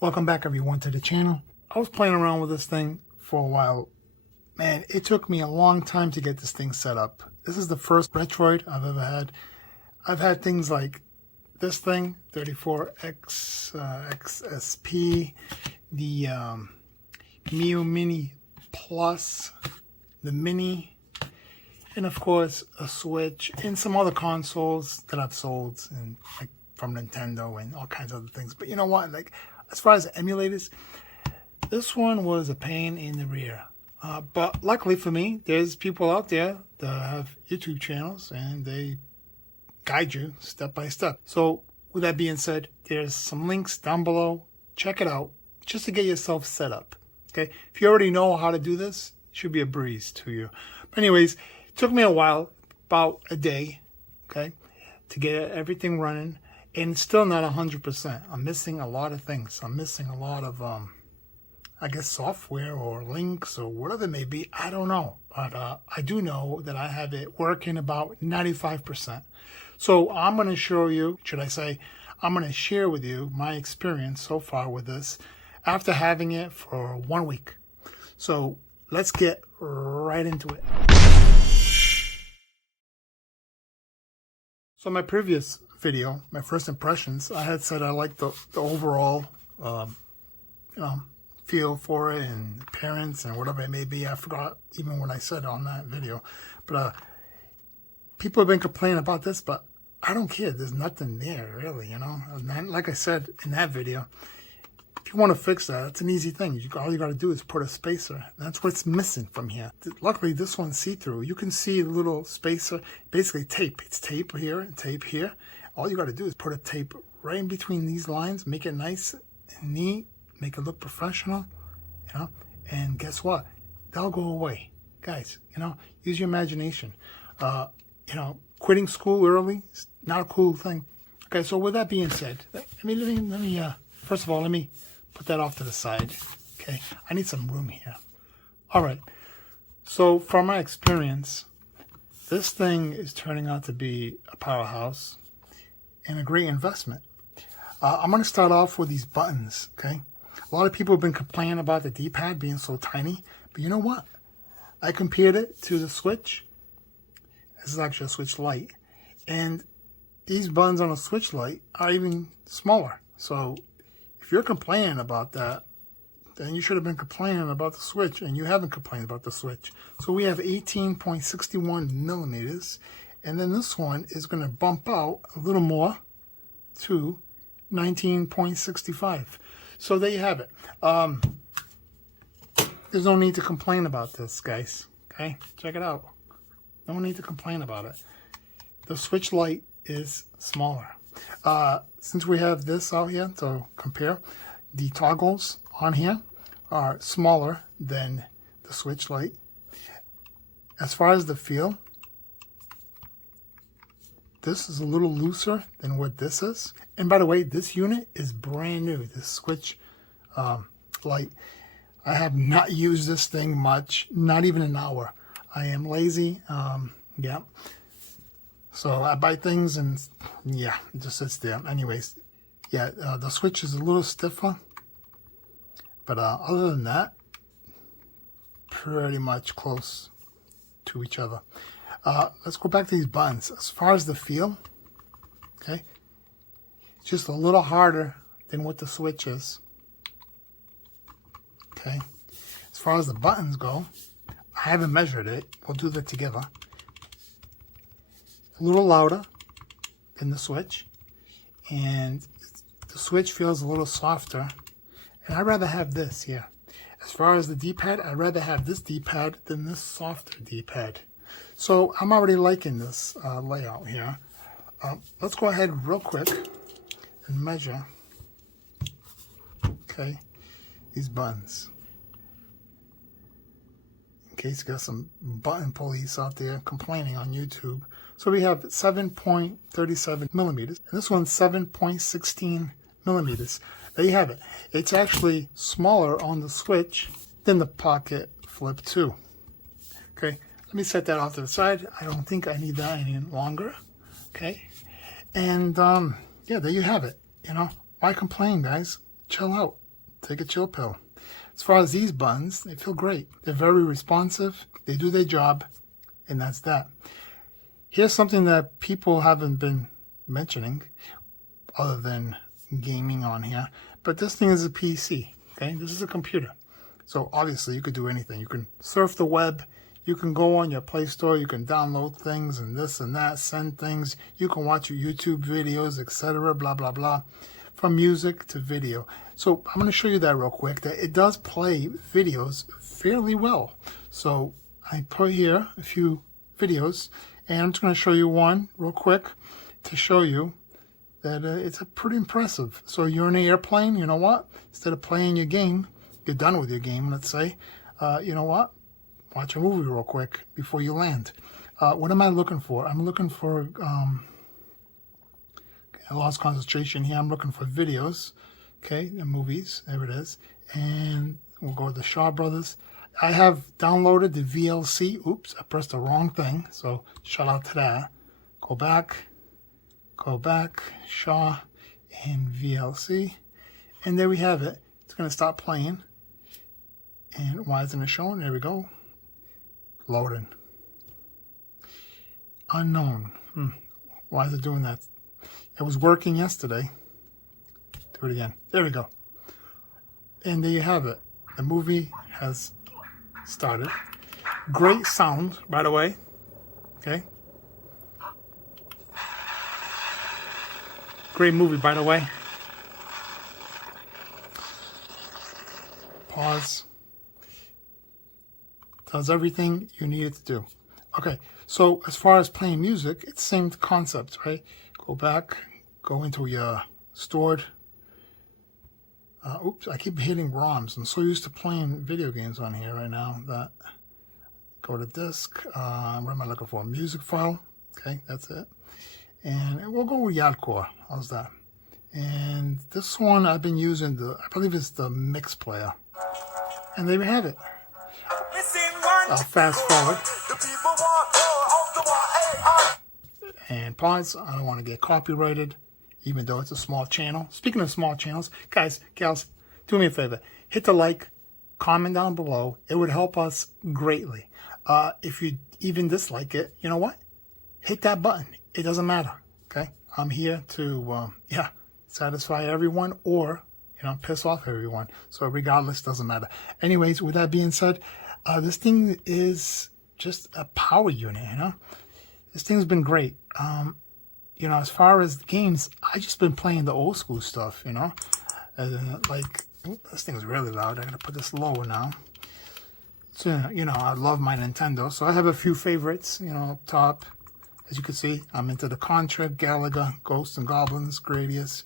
Welcome back everyone to the channel. I was playing around with this thing for a while. Man, it took me a long time to get this thing set up. This is the first Retroid I've ever had. I've had things like this thing, 34X XSP, the Mio Mini Plus, the Mini, and of course a Switch, and some other consoles that I've sold, and like from Nintendo and all kinds of other things. But you know what? Like, as far as the emulators, this one was a pain in the rear. But luckily for me, there's people out there that have YouTube channels and they guide you step by step. So with that being said, there's some links down below. Check it out just to get yourself set up. Okay, if you already know how to do this, it should be a breeze to you. But anyways, it took me a while, about a day, okay, to get everything running. And it's still not 100%. I'm missing a lot of things. I'm missing a lot of, I guess, software or links or whatever it may be. I don't know. But I do know that I have it working about 95%. So I'm going to show you, should I say, I'm going to share with you my experience so far with this after having it for 1 week. So let's get right into it. So my previous video, my first impressions, I had said I liked the overall, feel for it and appearance and whatever it may be. I forgot even what I said on that video. But people have been complaining about this, but I don't care. There's nothing there, really, you know. And then, like I said in that video, if you want to fix that, it's an easy thing. All you got to do is put a spacer. That's what's missing from here. Luckily, this one's see-through. You can see a little spacer, basically tape. It's tape here and tape here. All you got to do is put a tape right in between these lines, make it nice and neat, make it look professional, you know. And guess what? They'll go away, guys. You know, use your imagination. You know, quitting school early is not a cool thing. Okay, so with that being said, let me first of all, let me put that off to the side. Okay, I need some room here. All right. So from my experience, this thing is turning out to be a powerhouse and a great investment. I'm going to start off with these buttons, okay? A lot of people have been complaining about the D-pad being so tiny, but you know what? I compared it to the Switch. This is actually a Switch Lite, and these buttons on a Switch Lite are even smaller. So if you're complaining about that, then you should have been complaining about the Switch, and you haven't complained about the Switch. So we have 18.61 millimeters, and then this one is going to bump out a little more to 19.65. So there you have it. There's no need to complain about this, guys. Okay, check it out. No need to complain about it. The Switch Lite is smaller. Since we have this out here to compare, the toggles on here are smaller than the Switch Lite. As far as the feel, this is a little looser than what this is. And by the way, this unit is brand new, this Switch Lite. I have not used this thing much, not even an hour. I am lazy, yeah. So I buy things and yeah, it just sits there. Anyways, yeah, the Switch is a little stiffer. But other than that, pretty much close to each other. Let's go back to these buttons. As far as the feel, okay, it's just a little harder than what the Switch is. Okay, as far as the buttons go, I haven't measured it. We'll do that together. A little louder than the Switch, and the Switch feels a little softer. And I'd rather have this here. As far as the D-pad, I'd rather have this D-pad than this softer D-pad. So I'm already liking this layout here. Let's go ahead real quick and measure, okay, these buttons. In case you got some button police out there complaining on YouTube. So we have 7.37 millimeters, and this one's 7.16 millimeters. There you have it. It's actually smaller on the Switch than the Pocket Flip 2. Okay, let me set that off to the side. I don't think I need that any longer. Okay, and yeah, there you have it. You know, why complain, guys? Chill out. take a chill pill. As far as these buttons, they feel great. They're very responsive. They do their job, and that's that. Here's something that people haven't been mentioning other than gaming on here, but this thing is a PC, okay? This is a computer. So obviously you could do anything. You can surf the web, you can go on your Play Store, you can download things and this and that, send things, you can watch your YouTube videos, etc., blah, blah, blah, from music to video. So I'm going to show you that real quick, that it does play videos fairly well. So I put here a few videos, and I'm just going to show you one real quick to show you that it's pretty impressive. So you're in an airplane, you know what? Instead of playing your game, you're done with your game, let's say, you know what? Watch a movie real quick before you land. What am I looking for? I'm looking for, I lost concentration here. I'm looking for videos, okay, and movies, there it is. And we'll go to the Shaw Brothers. I have downloaded the VLC. Oops, I pressed the wrong thing, so shout out to that. Go back, Shaw, and VLC. And there we have it. It's going to stop playing. And why isn't it showing? There we go. Loading. Unknown. Why is it doing that? It was working yesterday. Do it again. There we go. And there you have it. The movie has started. Great sound, by the way. Okay. Great movie, by the way. Pause. Does everything you need it to do. Okay, so as far as playing music, it's the same concept, right? Go back, go into your stored. Oops, I keep hitting ROMs. I'm so used to playing video games on here right now that go to disk. What am I looking for? Music file. Okay, that's it. And we'll go with Yardcore. How's that? And this one I've been using I believe it's the mix player. And there we have it. I'll fast forward and pause. I don't want to get copyrighted, even though it's a small channel. Speaking of small channels, guys, gals, do me a favor. Hit the like, comment down below. It would help us greatly. If you even dislike it, you know what? Hit that button. It doesn't matter, okay? I'm here to, satisfy everyone or, piss off everyone. So regardless, doesn't matter. Anyways, with that being said, this thing is just a power unit, This thing's been great. As far as the games, I just been playing the old school stuff, this thing's really loud. I gotta put this lower now. So, I love my Nintendo, so I have a few favorites, up top. As you can see, I'm into the Contra, Galaga, Ghosts and Goblins, Gradius,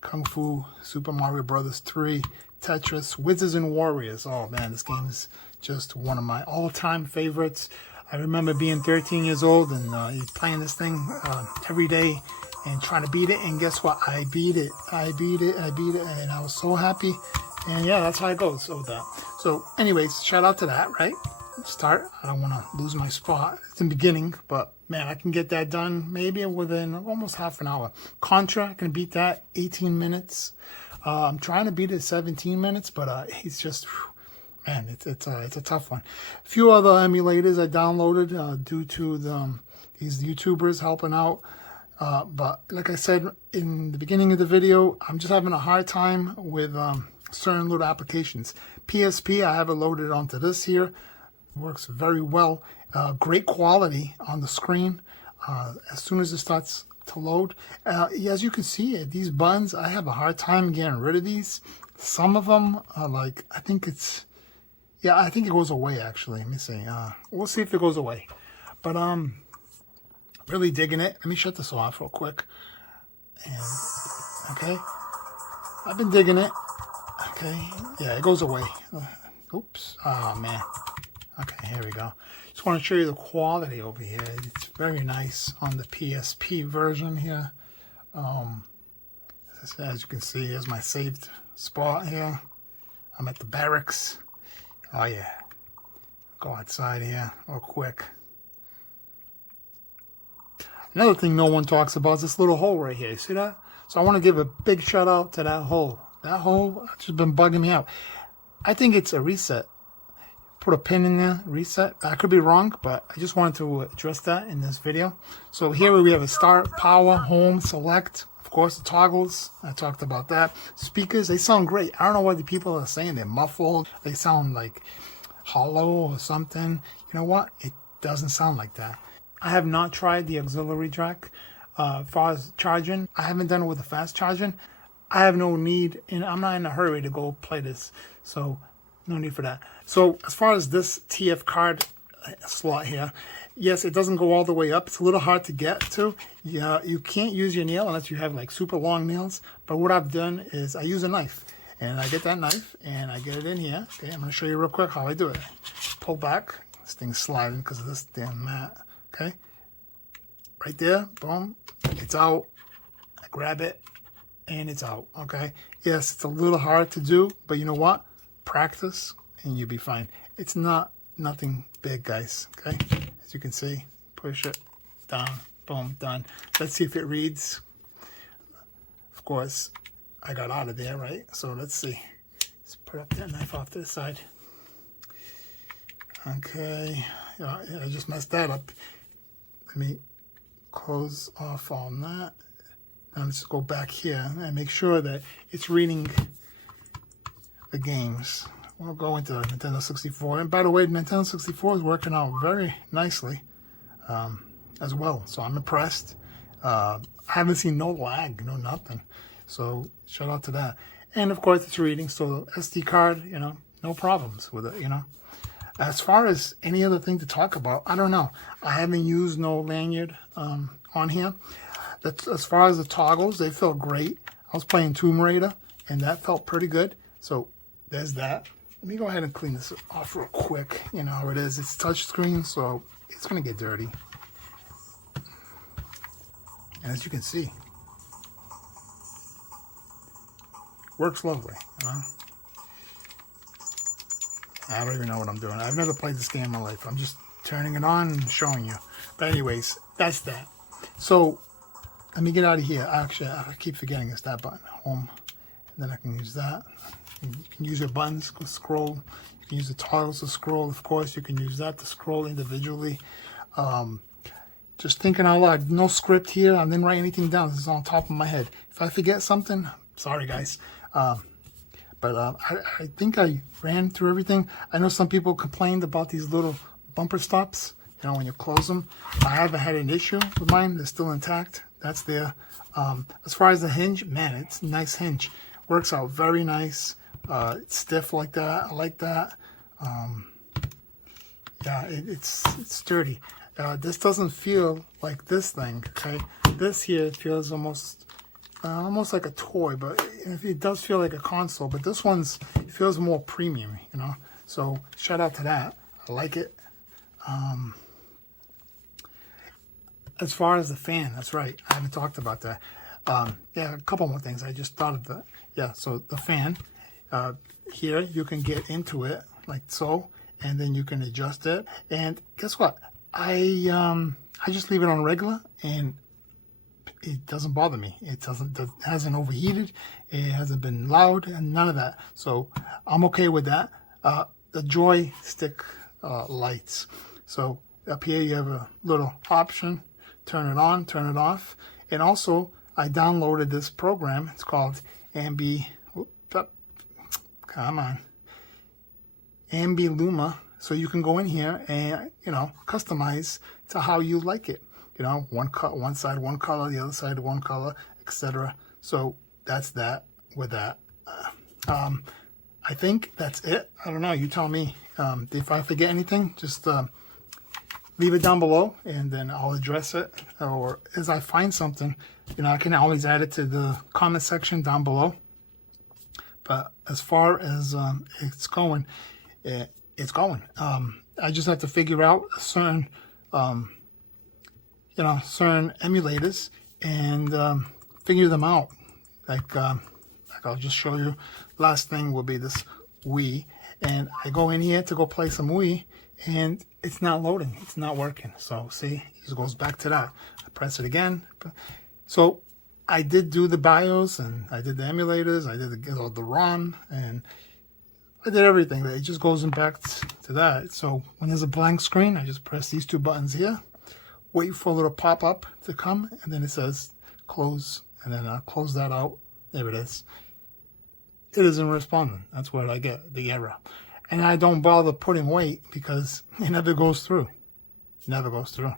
Kung Fu, Super Mario Brothers 3, Tetris, Wizards and Warriors. Oh man, this game is just one of my all-time favorites. I remember being 13 years old and playing this thing every day and trying to beat it. And guess what? I beat it. And I was so happy. And yeah, that's how it goes with that. So anyways, shout out to that, right? Start. I don't want to lose my spot. It's in the beginning, but man, I can get that done maybe within almost half an hour. Contra, I can beat that 18 minutes. I'm trying to beat it 17 minutes, but it's just... Man, it's a tough one. A few other emulators I downloaded due to these YouTubers helping out. But like I said in the beginning of the video, I'm just having a hard time with certain little applications. PSP, I have it loaded onto this here. It works very well. Great quality on the screen as soon as it starts to load. As you can see, these buttons, I have a hard time getting rid of these. Some of them are like, I think it goes away actually. Let me see. We'll see if it goes away. But really digging it. Let me shut this off real quick. And okay. I've been digging it. Okay. Yeah, it goes away. Oops. Oh man. Okay, here we go. Just want to show you the quality over here. It's very nice on the PSP version here. As you can see, here's my saved spot here. I'm at the barracks. Oh yeah, go outside here real quick. Another thing no one talks about is this little hole right here. You see that? So I want to give a big shout out to that hole. That hole just been bugging me out. I think it's a reset. Put a pin in there, reset. I could be wrong, but I just wanted to address that in this video. So here we have a start, power, home, select. Of course, the toggles. I talked about that. Speakers, they sound great. I don't know what the people are saying. They're muffled. They sound like hollow or something. You know what? It doesn't sound like that. I have not tried the auxiliary jack. As far as charging, I haven't done it with the fast charging. I have no need, and I'm not in a hurry to go play this, so no need for that. So as far as this TF card slot here, yes, it doesn't go all the way up. It's a little hard to get to. Yeah, you can't use your nail unless you have like super long nails. But what I've done is I use a knife, and I get that knife and I get it in here. Okay, I'm going to show you real quick how I do it. Pull back. This thing's sliding because of this damn mat. Okay, right there, boom, it's out. I grab it and it's out. Okay, yes, it's a little hard to do, but you know what? Practice and you'll be fine. It's nothing big, guys. Okay, as you can see, push it down, boom, done. Let's see if it reads. Of course, I got out of there, right? So let's see. Let's put up that knife off to the side. Okay, I just messed that up. Let me close off on that. Now let's go back here and make sure that it's reading the games. We'll go into Nintendo 64. And by the way, Nintendo 64 is working out very nicely as well. So I'm impressed. I haven't seen no lag, no nothing. So shout out to that. And of course it's reading. So SD card, you know, no problems with it, you know. As far as any other thing to talk about, I don't know. I haven't used no lanyard on here. That's, as far as the toggles, they felt great. I was playing Tomb Raider, and that felt pretty good. So there's that. Let me go ahead and clean this off real quick. You know how it is. It's touchscreen, so it's going to get dirty. And as you can see, works lovely. You know? I don't even know what I'm doing. I've never played this game in my life. I'm just turning it on and showing you. But anyways, that's that. So let me get out of here. Actually, I keep forgetting it's that button, home. And then I can use that. You can use your buttons to scroll. You can use the toggles to scroll. Of course, you can use that to scroll individually. Just thinking out loud. No script here. I didn't write anything down. This is on top of my head. If I forget something, sorry, guys. But I think I ran through everything. I know some people complained about these little bumper stops, you know, when you close them. I haven't had an issue with mine. They're still intact. That's there. As far as the hinge, man, it's a nice hinge. Works out very nice. It's stiff like that. I like that. Yeah, it's sturdy. This doesn't feel like this thing, okay? This here feels almost like a toy, but it does feel like a console. But this one's feels more premium, you know. So shout out to that. I like it. As far as the fan, that's right. I haven't talked about that. Yeah, a couple more things. I just thought of that. Yeah, so the fan here, you can get into it like so, and then you can adjust it. And guess what? I just leave it on regular, and it doesn't bother me. It hasn't overheated. It hasn't been loud, and none of that. So I'm okay with that. The joystick lights. So up here you have a little option. Turn it on, turn it off. And also, I downloaded this program. It's called Ambiluma. So you can go in here and, you know, customize to how you like it. You know, one side one color, the other side one color, etc. So that's that with that. I think that's it. I don't know. You tell me. If I forget anything, just leave it down below, and then I'll address it. Or as I find something, you know, I can always add it to the comment section down below. But as far as it's going, it's going. I just have to figure out certain, certain emulators and figure them out. Like I'll just show you. Last thing will be this Wii, and I go in here to go play some Wii, and it's not loading. It's not working. So see, it just goes back to that. I press it again. So I did do the BIOS, and I did the emulators, I did the ROM, and I did everything. It just goes back to that. So when there's a blank screen, I just press these two buttons here, wait for a little pop-up to come, and then it says close, and then I'll close that out. There it is. It isn't responding. That's where I get the error. And I don't bother putting wait because it never goes through. Never goes through.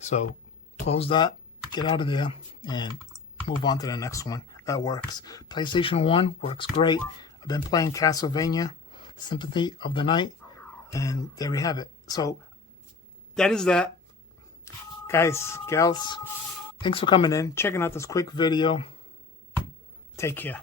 So close that, get out of there, and move on to the next one. That works. PlayStation 1 works great. I've been playing Castlevania Symphony of the Night, and there we have it. So that is that. Guys, gals, thanks for coming in, checking out this quick video. Take care.